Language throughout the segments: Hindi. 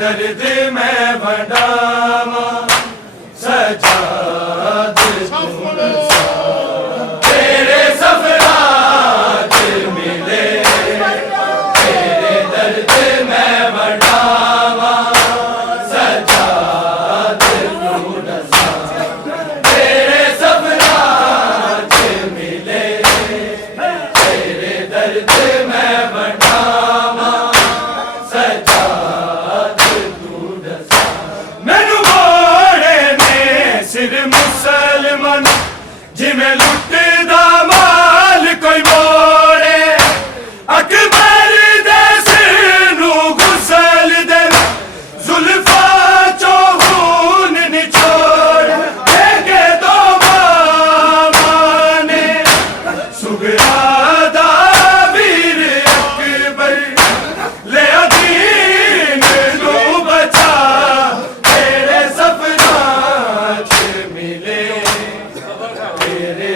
दर्द मैं बढ़ावा सजाद तेरे सफरात मिले तेरे दर्द मैं बढ़ावा सजाद तेरे सफरात मिले तेरे दर्द मैं बढ़ावा सजाद मैनू मोड़े ने सिर मुसलमान जिमें लुटदा माल कोई मोड़े अकबर दे सिर नू गुसल दे जुल्फा चो खून निचोड़ के दो माने सुगरा दा वीर अकबर ले दीन नू बचा तेरे सपना च मिले तेरे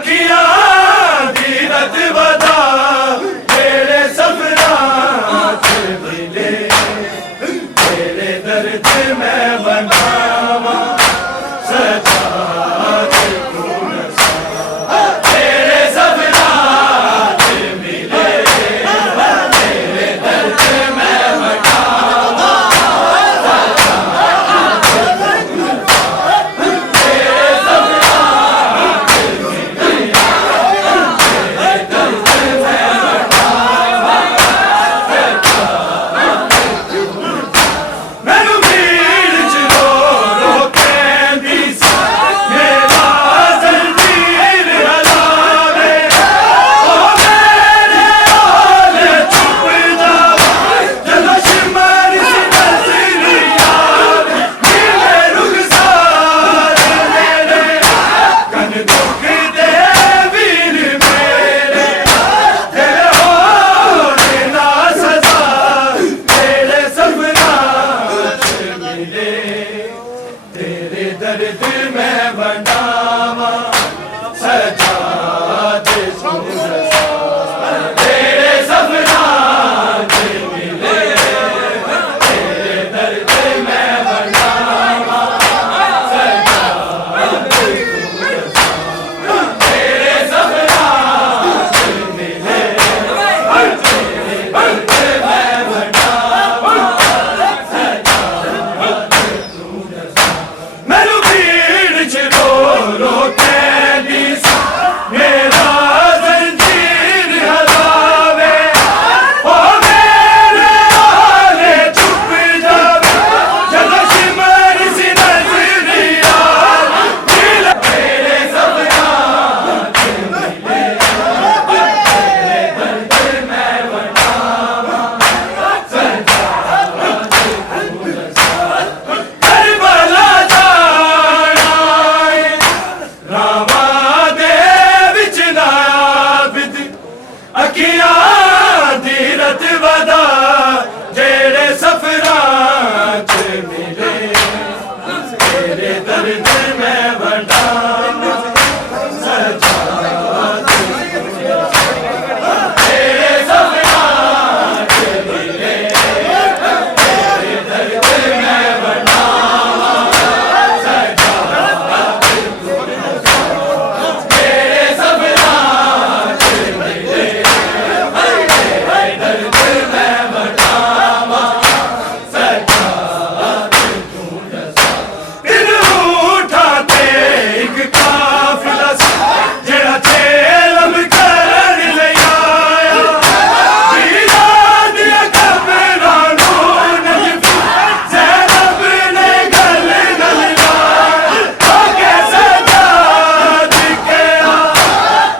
अखियां दी रत वदा तेरे सफरां च मिले तेरे दर्द मैं बनावा सजाद तू नसा तेरे सफरां च मिले तेरे दर्द मैं बनावा सजाद तू नसा तेरे सफरां च मिले तेरे दर्द मैं बनावा मैनू भीड़ च रो रो कहंदी सी मेरा जंजीर हलावे ओ मेरे ओले चुप जावा जदों शिमर सी नजर आवे मिले रुखसार मेरे कन दुख दे वीर मेरे तेरे होने ना सजा तेरे सफरां च मिले तेरे दर्द मैं बनावा सजाद तू नसा तेरे सफरां च मिले तेरे दर्द मैं बनावा सजाद तू नसा तेरे सफरां च मिले तेरे दर्द मैं बनावा मैनू भीड़ च रो रो कहंदी सी मेरा जंजीर हलावे ओ मेरे ओले चुप जावे जदों शिमर सी नजर आवे मिले तेरे सफरां च मिले तेरे दर्द मैं बनावा सजाद तू नसा करबला जाना है रावा दे विच नाबिद अखियां दी रत वदा जेड़े सफरां च मिले तेरे दर्द मैं बनावा सजाद तू नसा तेरे सफरां च मिले तेरे दर्द मैं बनावा सजाद तू नसा तेरे सफरां च मिले तेरे दर्द मैं बनावा सजाद तू नसा दिन उठा ते एक काफिला सी जेड़ा झेलम करन लई आया वीरा दिया कबरां नूं नजफी ज़ैनब ने गल नल लाया आके सजाद कहा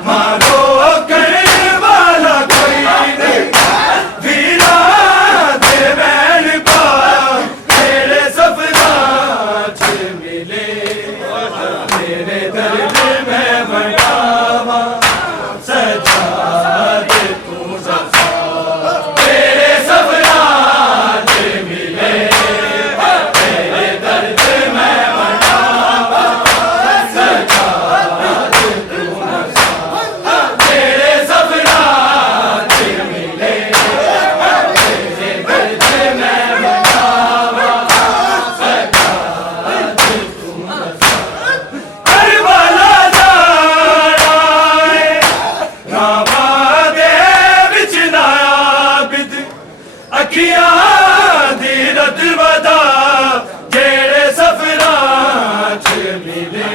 मारो करवाला कोई नहीं वीरा दे बैन पा तेरे सफरां च मिले तेरे दर्द मैं बनावा सजाद तू नसा तेरे सफरां च मिले तेरे दर्द मैं बनावा सजाद तू नसा तेरे सफरां च मिले तेरे दर्द मैं बनावा सजाद तू नसा करबला जाना है रावा दे विच नाबिद अखियां दी रत वदा जेड़े सफरां च मिले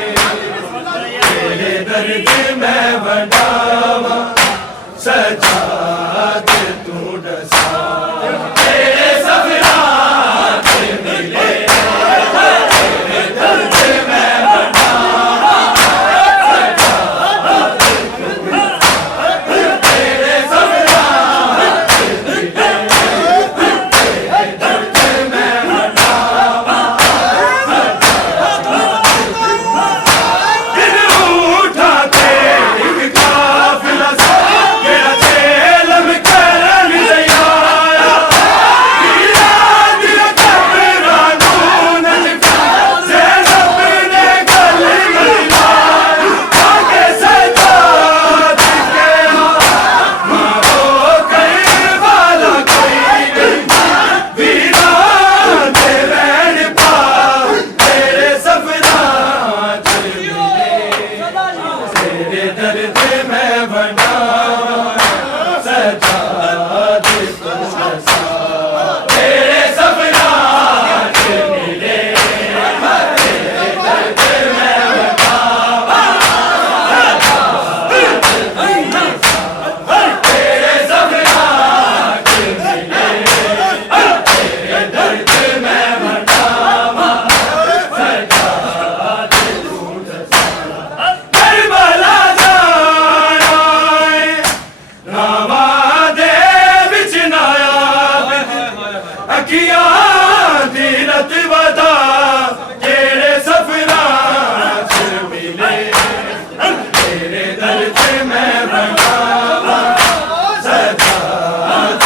तेरे दर्द मैं बनावा सजाद तू नसा तेरे सफरां च मिले तेरे दर्द मैं बनावा सजाद तू नसा तेरे सफरां च मिले तेरे दर्द मैं बनावा सजाद दिन उठा ते एक काफिला सी जेड़ा झेलम करन दर्द में बनावा सजाद तू दसा तेरे सपना मिले तेरे दर्द में बनावा तेरे सपना मिले तेरे दर्द में बनावा सजाद तू दसा करबला जाना रामा दे विच नायाब अखियां दी रत वदा जेड़े सफरा च मिले तेरे दर्द में बनावा सजाद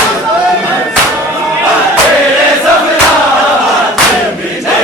तेरे सफरा च मिले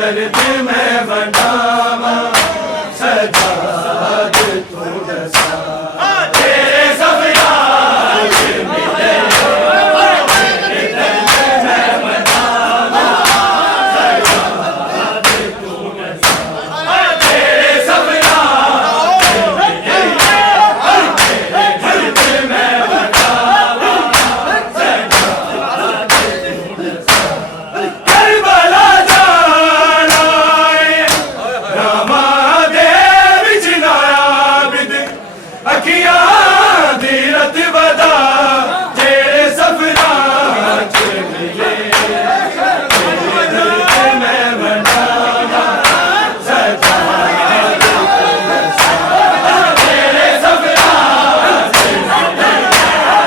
दर्द में बनावा सजाद तू दसा तेरे सपना मिले तेरे दर्द में बनावा सजाद तू दसा तेरे सपना मिले तेरे दर्द में बनावा सजाद तू दसा करबला अखियां दी रत वदा जेड़े सफरा च मिले तेरे दर्द में बनावा सजाद तू दसा तेरे सफरा च मिले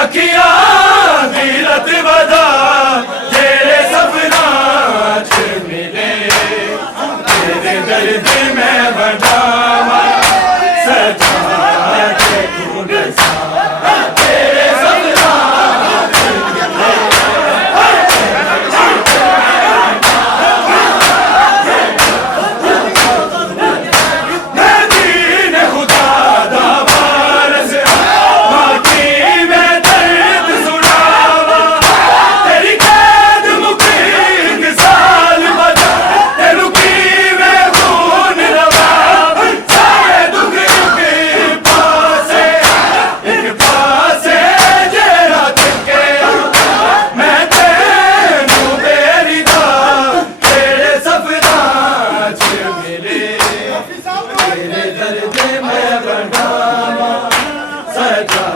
अखियां दी रत वदा जेड़े सपना च मिले तेरे दर्द में बनावा सजाद तू दसा तेरे सपना तेरे दर्द में बनावा सजा